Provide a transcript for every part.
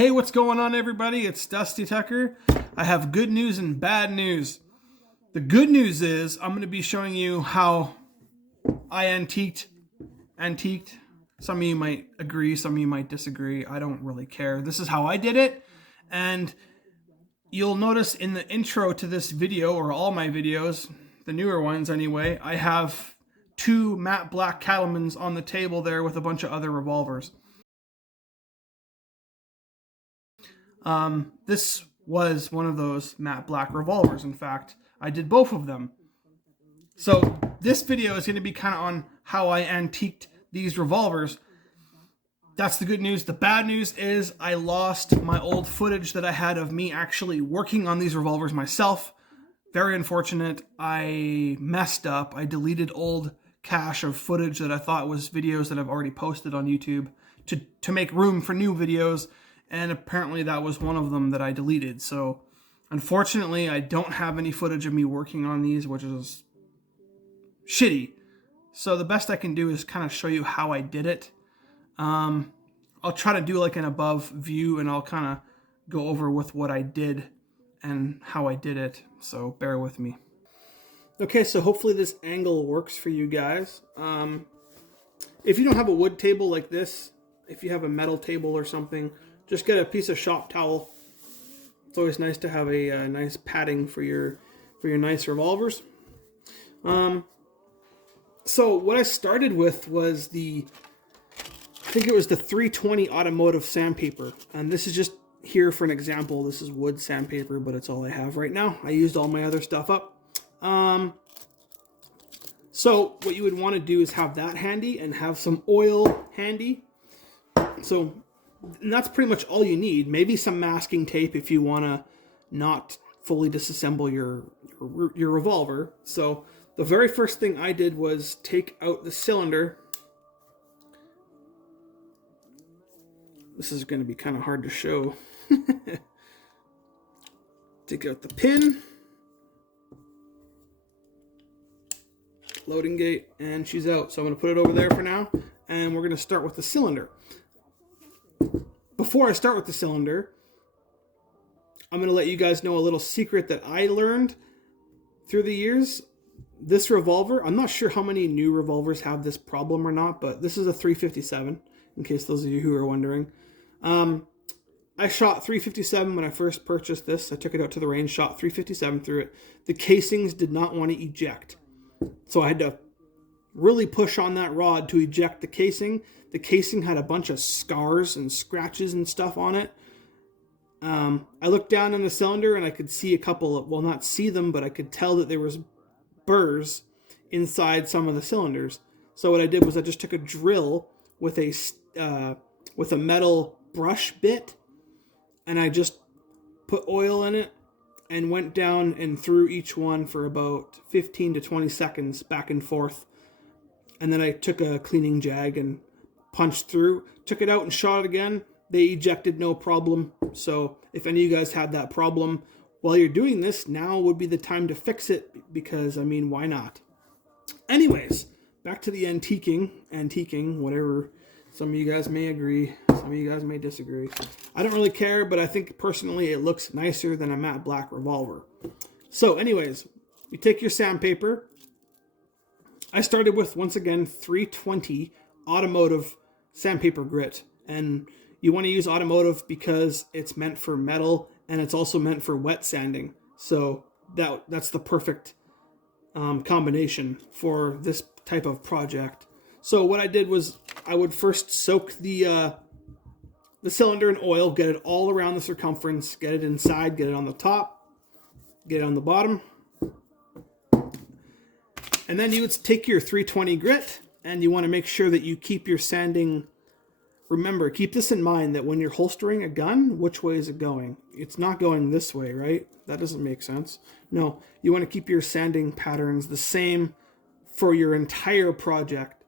Hey, what's going on, everybody? It's Dusty Tucker. I have good news and bad news. The good news is I'm going to be showing you how I antiqued. Some of you might agree, some of you might disagree. I don't really care. This is how I did it. And you'll notice in the intro to this video, or all my videos, the newer ones anyway, I have two matte black cattlemans on the table there with a bunch of other revolvers. This was one of those matte black revolvers. In fact, I did both of them. So this video is going to be kind of on how I antiqued these revolvers. That's the good news. The bad news is I lost my old footage that I had of me actually working on these revolvers myself. Very unfortunate. I messed up. I deleted old cache of footage that I thought was videos that I've already posted on YouTube to make room for new videos. And apparently that was one of them that I deleted. So unfortunately, I don't have any footage of me working on these, which is shitty. So the best I can do is kind of show you how I did it. I'll try to do like an above view, and I'll kind of go over with what I did and how I did it. So bear with me. Okay, so hopefully this angle works for you guys. If you don't have a wood table like this, if you have a metal table or something, just get a piece of shop towel. It's always nice to have a nice padding for your nice revolvers. So what I started with was I think it was the 320 automotive sandpaper. And this is just here for an example. This is wood sandpaper, but it's all I have right now. I used all my other stuff up. So what you would want to do is have that handy and have some oil handy. And that's pretty much all you need. Maybe some masking tape if you want to not fully disassemble your revolver. So the very first thing I did was take out the cylinder. This is going to be kind of hard to show. Take out the pin. Loading gate, and she's out. So I'm going to put it over there for now. And we're going to start with the cylinder. Before I start with the cylinder, I'm going to let you guys know a little secret that I learned through the years. This revolver, I'm not sure how many new revolvers have this problem or not, but this is a 357, in case those of you who are wondering. I shot 357 when I first purchased this. I took it out to the range, shot 357 through it. The casings did not want to eject. So I had to really push on that rod to eject the casing. The casing had a bunch of scars and scratches and stuff on it. I looked down in the cylinder and I could see a couple of, well, not see them, but I could tell that there was burrs inside some of the cylinders. So what I did was I just took a drill with a metal brush bit, and I just put oil in it and went down and through each one for about 15 to 20 seconds back and forth. And then I took a cleaning jag and punched through, took it out and shot it again. They ejected no problem. So if any of you guys had that problem while you're doing this, now would be the time to fix it, because, I mean, why not? Anyways, back to the antiquing, whatever. Some of you guys may agree, some of you guys may disagree. I don't really care, but I think personally it looks nicer than a matte black revolver. So anyways, you take your sandpaper. I started with, once again, 320 automotive sandpaper grit. And you want to use automotive because it's meant for metal, and it's also meant for wet sanding. So that's the perfect combination for this type of project. So what I did was I would first soak the cylinder in oil, get it all around the circumference, get it inside, get it on the top, get it on the bottom. And then you would take your 320 grit, and you want to make sure that you keep your sanding. Remember, keep this in mind, that when you're holstering a gun, which way is it going? It's not going this way, right? That doesn't make sense. No, you want to keep your sanding patterns the same for your entire project.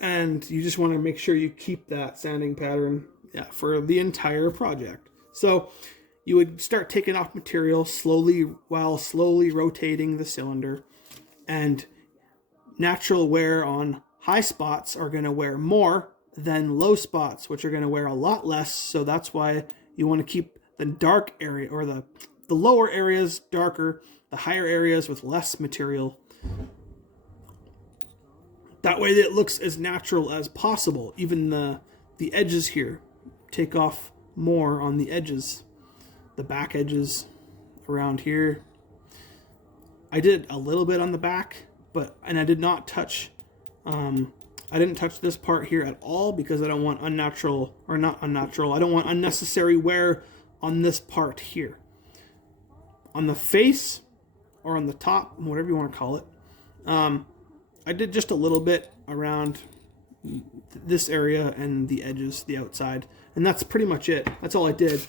And you just want to make sure you keep that sanding pattern for the entire project. So you would start taking off material slowly while slowly rotating the cylinder. And natural wear on high spots are going to wear more than low spots, which are going to wear a lot less. So that's why you want to keep the dark area, or the lower areas darker, the higher areas with less material. That way it looks as natural as possible. Even the edges here, take off more on the edges, the back edges around here. I did a little bit on the back, and I did not touch, I didn't touch this part here at all because I don't want I don't want unnecessary wear on this part here. On the face, or on the top, whatever you want to call it, I did just a little bit around this area and the edges, the outside, and that's pretty much it. That's all I did.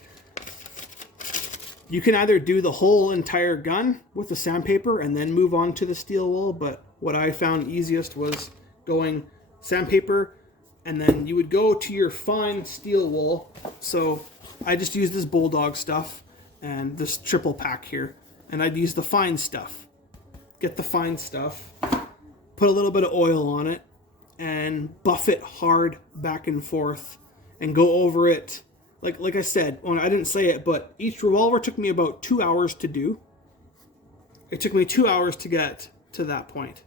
You can either do the whole entire gun with the sandpaper and then move on to the steel wool, but what I found easiest was going sandpaper, and then you would go to your fine steel wool. So I just used this Bulldog stuff and this triple pack here, and I'd use the fine stuff. Get the fine stuff, put a little bit of oil on it, and buff it hard back and forth, and go over it. Like I said, I didn't say it, but each revolver took me about 2 hours to do. It took me 2 hours to get to that point.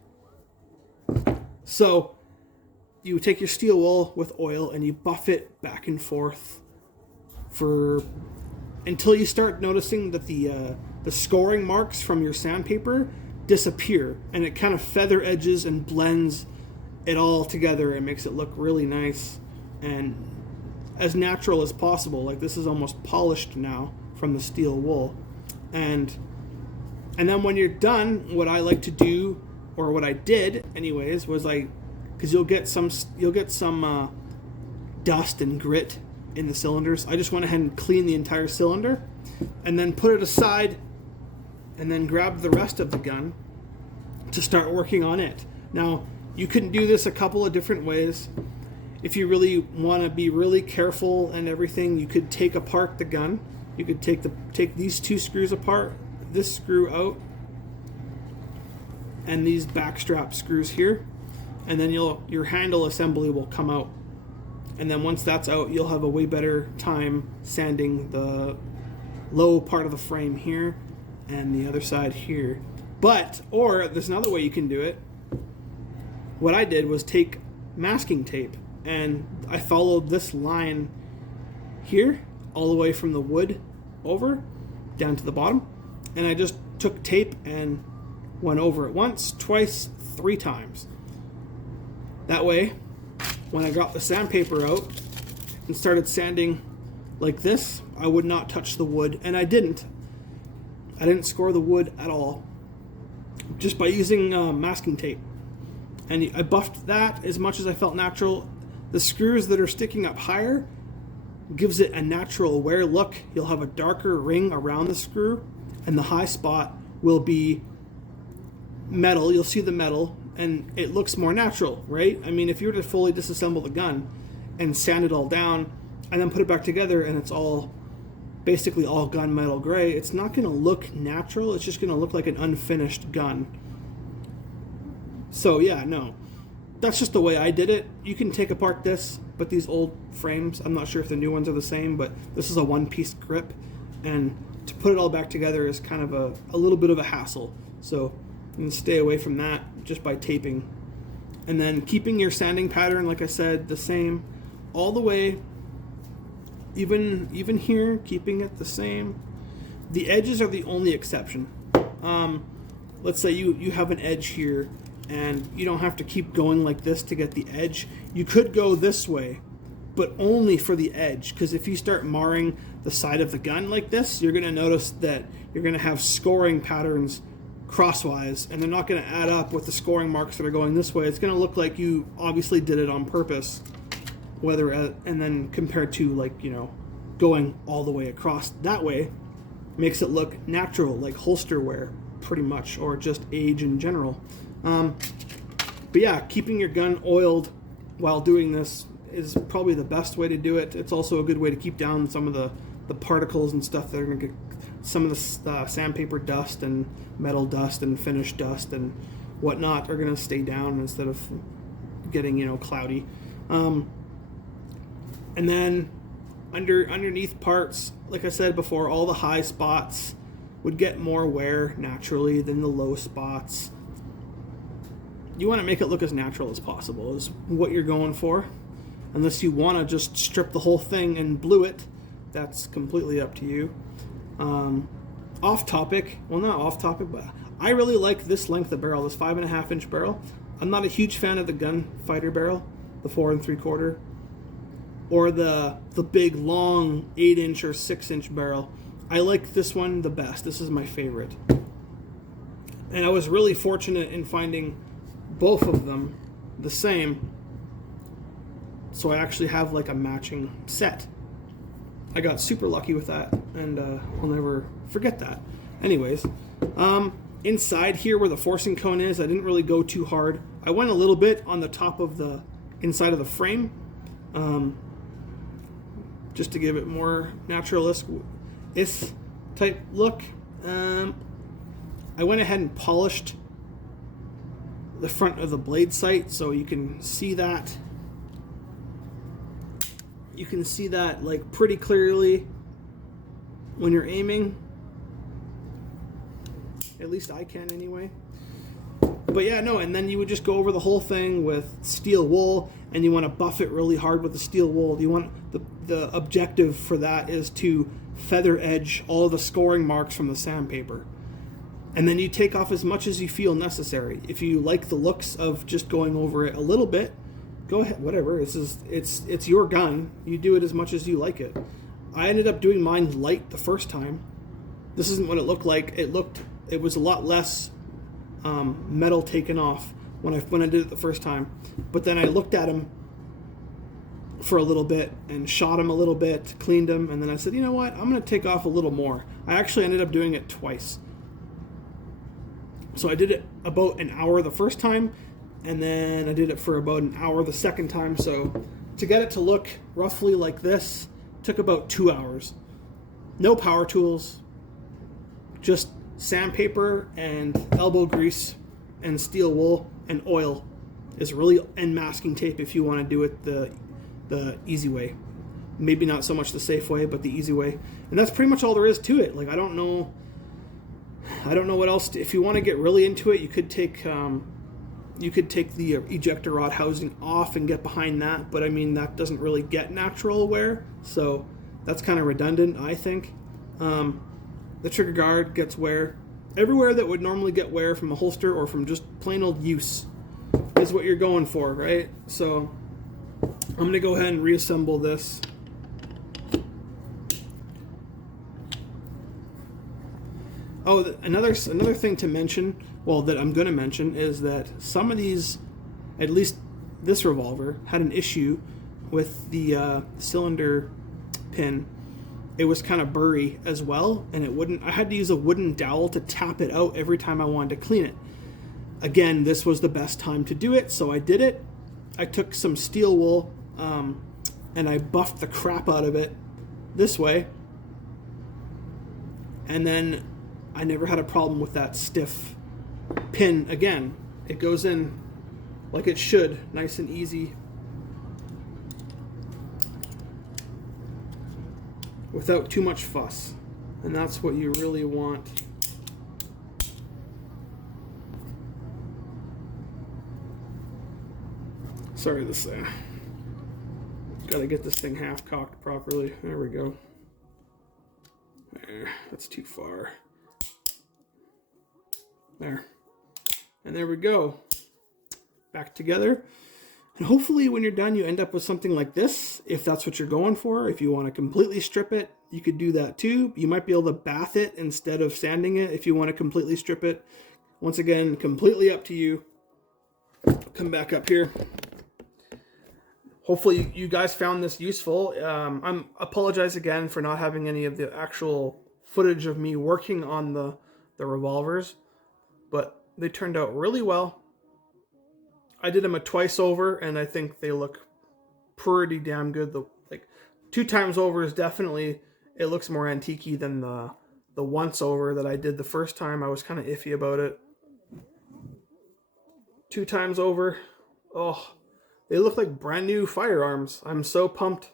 So you take your steel wool with oil and you buff it back and forth until you start noticing that the scoring marks from your sandpaper disappear, and it kind of feather edges and blends it all together and makes it look really nice and as natural as possible. Like, this is almost polished now from the steel wool. And then when you're done, what I like to do, or what I did anyways, was because you'll get some dust and grit in the cylinders. I just went ahead and cleaned the entire cylinder and then put it aside, and then grabbed the rest of the gun to start working on it. Now, you can do this a couple of different ways. If you really want to be really careful and everything, you could take apart the gun. You could take these two screws apart, this screw out, and these backstrap screws here, and then your handle assembly will come out. And then once that's out, you'll have a way better time sanding the low part of the frame here and the other side here. Or there's another way you can do it. What I did was take masking tape, and I followed this line here all the way from the wood over down to the bottom, and I just took tape and went over it once, twice, 3 times. That way, when I got the sandpaper out and started sanding like this, I would not touch the wood, and I didn't score the wood at all, just by using masking tape. And I buffed that as much as I felt natural. The screws that are sticking up higher gives it a natural wear look. You'll have a darker ring around the screw, and the high spot will be metal. You'll see the metal, and it looks more natural, right? I mean, if you were to fully disassemble the gun and sand it all down and then put it back together, and it's basically all gunmetal gray, it's not going to look natural. It's just going to look like an unfinished gun. So yeah, no, that's just the way I did it. You can take apart this, but these old frames, I'm not sure if the new ones are the same, but this is a one-piece grip, and to put it all back together is kind of a little bit of a hassle. So you can stay away from that just by taping. And then keeping your sanding pattern, like I said, the same all the way. Even here, keeping it the same. The edges are the only exception. Let's say you have an edge here, and you don't have to keep going like this to get the edge. You could go this way, but only for the edge, because if you start marring the side of the gun like this, you're going to notice that you're going to have scoring patterns crosswise, and they're not going to add up with the scoring marks that are going this way. It's going to look like you obviously did it on purpose, and then compared to going all the way across that way makes it look natural, like holster wear pretty much, or just age in general. But yeah, keeping your gun oiled while doing this is probably the best way to do it. It's also a good way to keep down some of the particles and stuff that are going to get some of the sandpaper dust and metal dust and finish dust and whatnot are going to stay down instead of getting cloudy. And then underneath parts, like I said before, all the high spots would get more wear naturally than the low spots. You want to make it look as natural as possible is what you're going for. Unless you want to just strip the whole thing and blue it, that's completely up to you. Off topic, well, not off topic, but I really like this length of barrel, this 5.5 inch barrel. I'm not a huge fan of the gunfighter barrel, the 4 3/4, or the big long 8 inch or 6 inch barrel. I like this one the best. This is my favorite. And I was really fortunate in finding both of them the same. So I actually have like a matching set. I got super lucky with that, and I'll never forget that. Anyways, inside here where the forcing cone is, I didn't really go too hard. I went a little bit on the top of the inside of the frame, just to give it more naturalistic type look. I went ahead and polished the front of the blade sight so you can see that. You can see that like pretty clearly when you're aiming. At least I can anyway. But yeah, no, and then you would just go over the whole thing with steel wool, and you want to buff it really hard with the steel wool. You want the objective for that is to feather edge all the scoring marks from the sandpaper. And then you take off as much as you feel necessary. If you like the looks of just going over it a little bit, go ahead, whatever. It's your gun. You do it as much as you like it. I ended up doing mine light the first time. This isn't what it looked like. It was a lot less metal taken off when I did it the first time. But then I looked at him for a little bit and shot him a little bit, cleaned him, and then I said, you know what? I'm going to take off a little more. I actually ended up doing it twice. So I did it about an hour the first time, and then I did it for about an hour the second time. So to get it to look roughly like this took about 2 hours. No power tools, just sandpaper and elbow grease and steel wool and oil and masking tape if you want to do it the easy way. Maybe not so much the safe way, but the easy way. And that's pretty much all there is to it. Like I don't know what else. If you want to get really into it, you could take the ejector rod housing off and get behind that, but I mean that doesn't really get natural wear, so that's kind of redundant, I think. The trigger guard gets wear everywhere that would normally get wear from a holster or from just plain old use is what you're going for, right? So I'm going to go ahead and reassemble this. Oh, another thing to mention, well, that I'm going to mention, is that some of these, at least this revolver, had an issue with the cylinder pin. It was kind of burry as well, and I had to use a wooden dowel to tap it out every time I wanted to clean it. Again, this was the best time to do it, so I did it. I took some steel wool, and I buffed the crap out of it this way, and then I never had a problem with that stiff pin again. It goes in like it should, nice and easy, without too much fuss. And that's what you really want. Sorry, gotta get this thing half cocked properly. There we go. There, that's too far. There. And there we go. Back together. And hopefully when you're done, you end up with something like this, if that's what you're going for. If you want to completely strip it, you could do that too. You might be able to bath it instead of sanding it if you want to completely strip it. Once again, completely up to you. Come back up here. Hopefully you guys found this useful. I apologize again for not having any of the actual footage of me working on the revolvers, but they turned out really well. I did them a twice over, and I think they look pretty damn good. Like 2 times over is definitely, it looks more antique-y than the once over that I did the first time. I was kind of iffy about it. 2 times over, oh, they look like brand new firearms. I'm so pumped.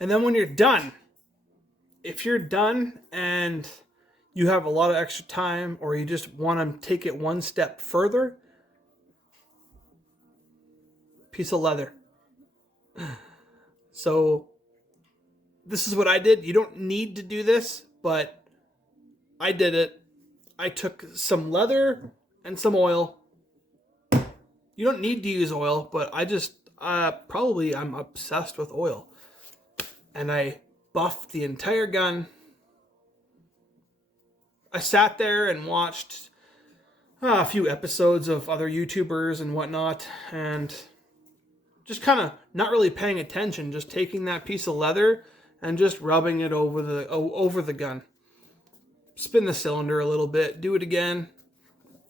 And then when you're done, if you're done and you have a lot of extra time, or you just want to take it one step further, piece of leather. So this is what I did. You don't need to do this, but I did it. I took some leather and some oil. You don't need to use oil, but I just, I'm obsessed with oil. And I buffed the entire gun. I sat there and watched a few episodes of other YouTubers and whatnot, and just kind of not really paying attention, just taking that piece of leather and just rubbing it over the gun. Spin the cylinder a little bit, do it again.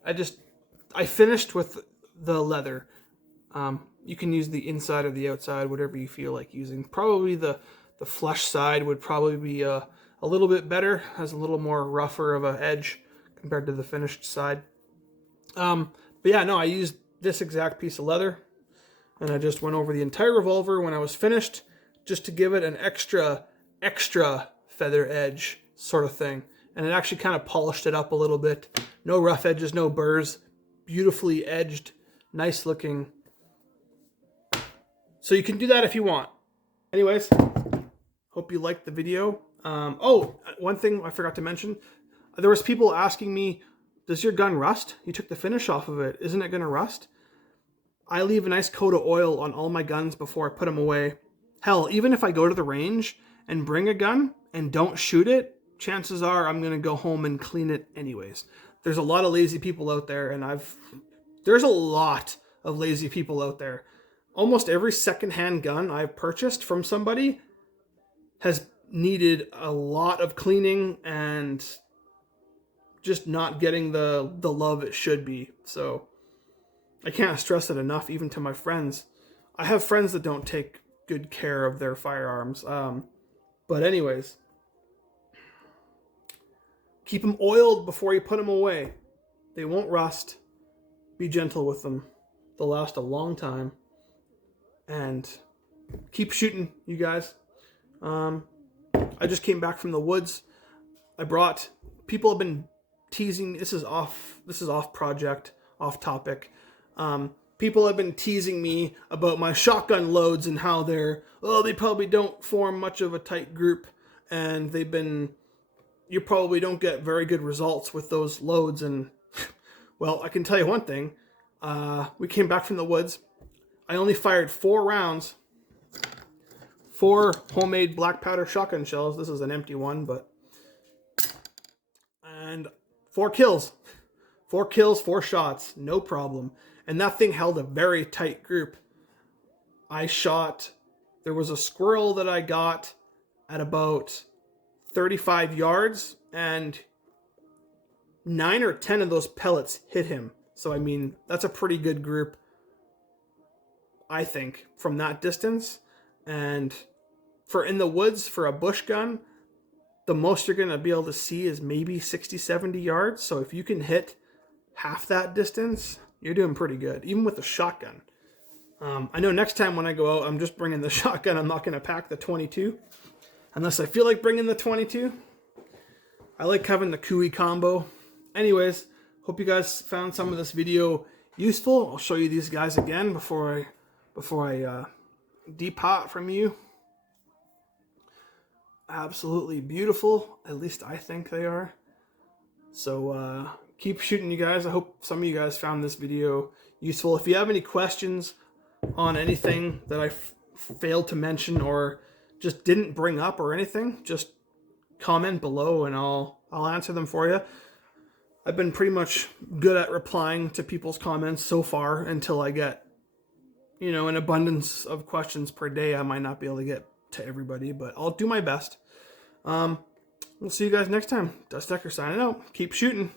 I finished with the leather. You can use the inside or the outside, whatever you feel like using. Probably the flush side would probably be a little bit better, has a little more rougher of an edge compared to the finished side. But yeah, no, I used this exact piece of leather, and I just went over the entire revolver when I was finished, just to give it an extra feather edge sort of thing. And it actually kind of polished it up a little bit. No rough edges, no burrs. Beautifully edged, nice looking. So you can do that if you want. Anyways, hope you liked the video. One thing I forgot to mention. There was people asking me, does your gun rust? You took the finish off of it. Isn't it going to rust? I leave a nice coat of oil on all my guns before I put them away. Hell, even if I go to the range and bring a gun and don't shoot it, chances are I'm going to go home and clean it anyways. There's a lot of lazy people out there, and there's a lot of lazy people out there. Almost every secondhand gun I've purchased from somebody has needed a lot of cleaning and just not getting the love it should be. So I can't stress it enough, even to my friends. I have friends that don't take good care of their firearms. But anyways, keep them oiled before you put them away. They won't rust. Be gentle with them. They'll last a long time. And keep shooting, you guys. I just came back from the woods. People have been teasing, this is off project, off topic. People have been teasing me about my shotgun loads and how they probably don't form much of a tight group, and you probably don't get very good results with those loads. And well, I can tell you one thing. We came back from the woods. I only fired 4 rounds, 4 homemade black powder shotgun shells. This is an empty one, and 4 kills. 4 kills, 4 shots, no problem. And that thing held a very tight group. There was a squirrel that I got at about 35 yards, and 9 or 10 of those pellets hit him. So, I mean, that's a pretty good group, I think, from that distance. And for in the woods, for a bush gun, the most you're going to be able to see is maybe 60, 70 yards. So if you can hit half that distance, you're doing pretty good, even with the shotgun. I know next time when I go out, I'm just bringing the shotgun. I'm not going to pack the 22, unless I feel like bringing the 22. I like having the Cooey combo. Anyways, hope you guys found some of this video useful. I'll show you these guys again before I depart from you. Absolutely beautiful. At least I think they are. So keep shooting, you guys. I hope some of you guys found this video useful. If you have any questions on anything that I failed to mention or just didn't bring up or anything, just comment below and I'll answer them for you. I've been pretty much good at replying to people's comments so far until I get, an abundance of questions per day. I might not be able to get to everybody, but I'll do my best. We'll see you guys next time. Dust Decker signing out. Keep shooting.